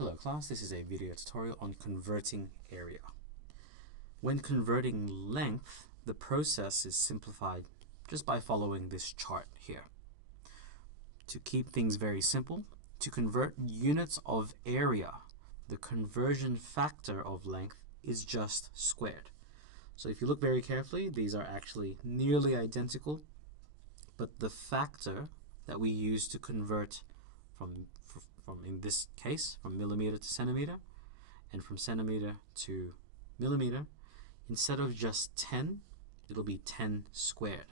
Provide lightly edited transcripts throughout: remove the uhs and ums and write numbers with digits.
Hello class, this is a video tutorial on converting area. When converting length, the process is simplified just by following this chart here. To keep things very simple, to convert units of area, the conversion factor of length is just squared. So if you look very carefully, these are actually nearly identical, but the factor that we use to convert from in this case, from millimeter to centimeter, and from centimeter to millimeter, instead of just 10, it'll be 10 squared.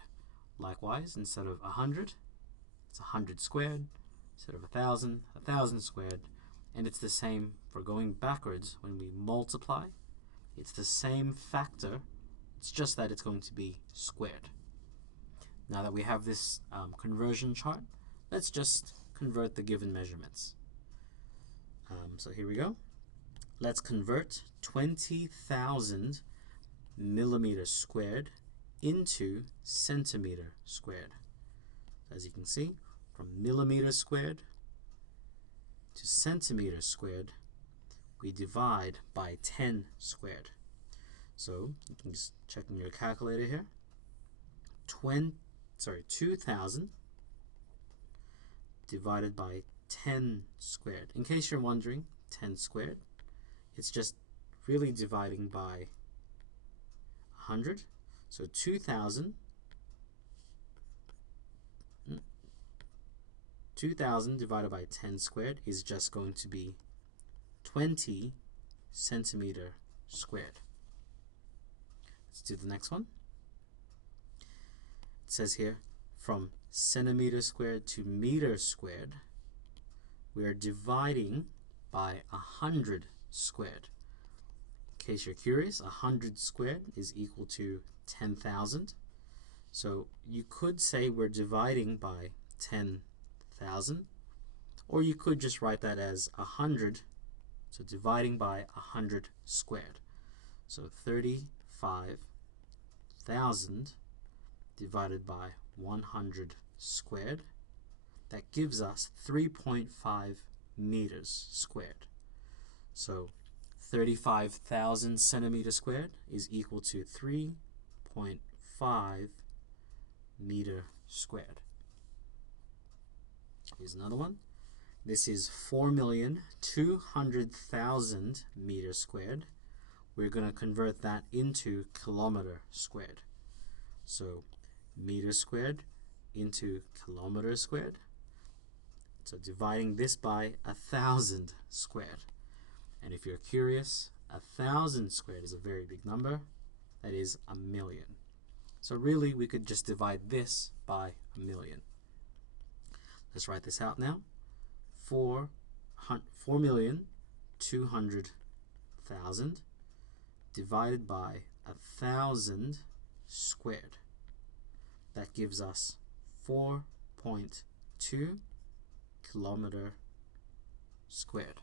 Likewise, instead of 100, it's 100 squared. Instead of 1,000, 1,000 squared. And it's the same for going backwards. When we multiply, it's the same factor. It's just that it's going to be squared. Now that we have this conversion chart, let's just convert the given measurements. So here we go. Let's convert 20,000 millimeters squared into centimeter squared. As you can see, from millimeter squared to centimeter squared, we divide by 10 squared. So you can just check in your calculator here. 2,000 divided by 10 squared. In case you're wondering, 10 squared, it's just really dividing by 100. So 2,000 divided by 10 squared is just going to be 20 centimeter squared. Let's do the next one. It says here, from centimeter squared to meter squared, we are dividing by 100 squared. In case you're curious, 100 squared is equal to 10,000. So you could say we're dividing by 10,000, or you could just write that as 100, so dividing by 100 squared. So 35,000 divided by 100 squared, that gives us 3.5 meters squared. So 35,000 centimeters squared is equal to 3.5 meter squared. Here's another one. This is 4,200,000 meters squared. We're going to convert that into kilometer squared. So meter squared into kilometer squared. So dividing this by 1,000 squared. And if you're curious, 1,000 squared is a very big number. That is 1,000,000. So really, we could just divide this by 1,000,000. Let's write this out now. 4,200,000 divided by 1,000 squared. That gives us 4.2 kilometer squared.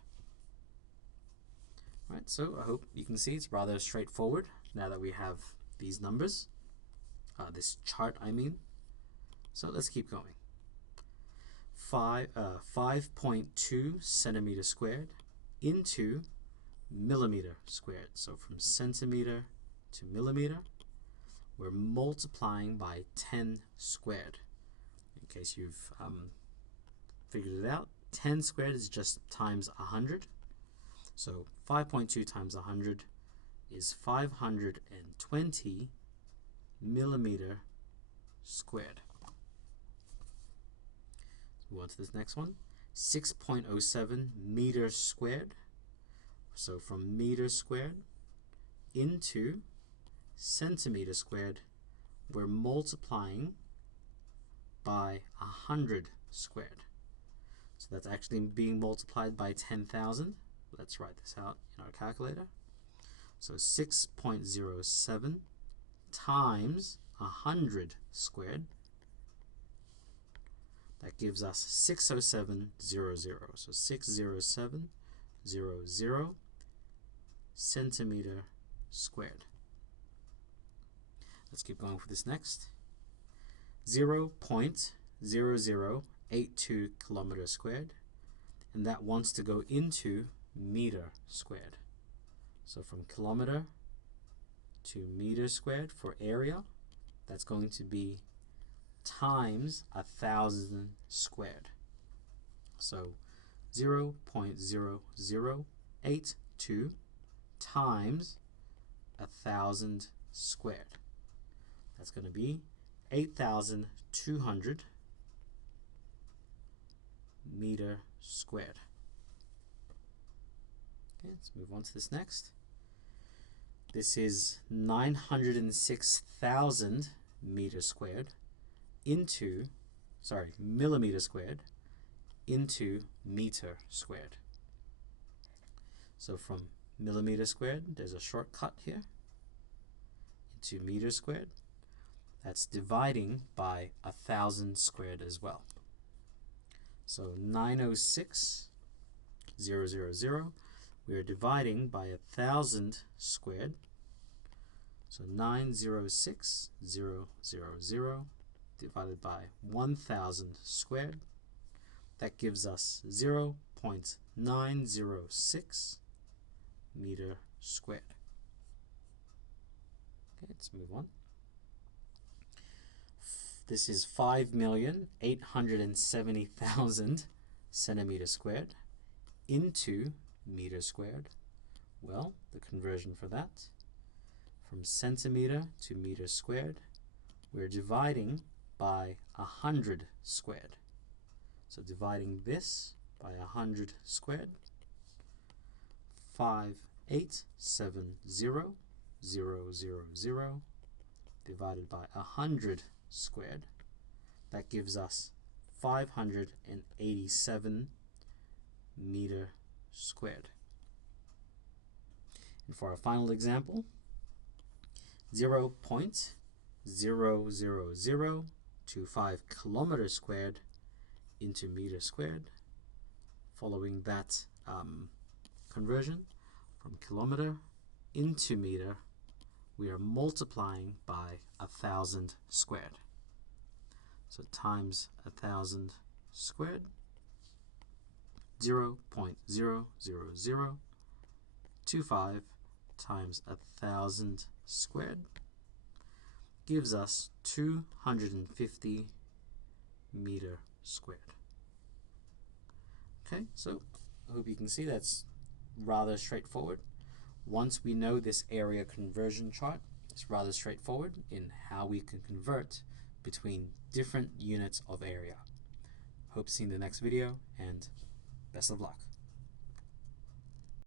Right, so I hope you can see it's rather straightforward now that we have these numbers, this chart I mean. So let's keep going. 5.2 centimeter squared into millimeter squared. So from centimeter to millimeter, we're multiplying by 10 squared. In case you've figured it out, 10 squared is just times 100. So 5.2 times 100 is 520 millimeter squared. Let's move on to this next one. 6.07 meters squared. So from meter squared into centimeter squared, we're multiplying by 100 squared. So that's actually being multiplied by 10,000. Let's write this out in our calculator. So 6.07 times 100 squared, that gives us 60700. So 60700 centimeter squared. Let's keep going for this next. 0.0082 kilometers squared, and that wants to go into meter squared. So from kilometer to meter squared for area, that's going to be times 1,000 squared. So 0.0082 times 1,000 squared. That's going to be 8,200 meter squared. Okay, let's move on to this next. This is 906,000 meters squared into, millimeter squared into meter squared. So from millimeter squared, there's a shortcut here, into meter squared. That's dividing by 1,000 squared as well. So 906,000, we are dividing by 1,000 squared. So 906,000 divided by 1,000 squared. That gives us 0.906 meter squared. Okay, let's move on. This is 5,870,000 centimeters squared into meter squared. Well, the conversion for that, from centimeter to meter squared, we're dividing by 100 squared. So dividing this by 100 squared, 5,870,000 divided by 100 squared, that gives us 587 meter squared. And for our final example, 0.00025 kilometers squared into meter squared. Following that conversion from kilometer into meter, we are multiplying by 1,000 squared. So times 1,000 squared, 0.00025 times 1,000 squared gives us 250 meter squared. Okay, so I hope you can see that's rather straightforward. Once we know this area conversion chart, it's rather straightforward in how we can convert between different units of area. Hope to see you in the next video, and best of luck.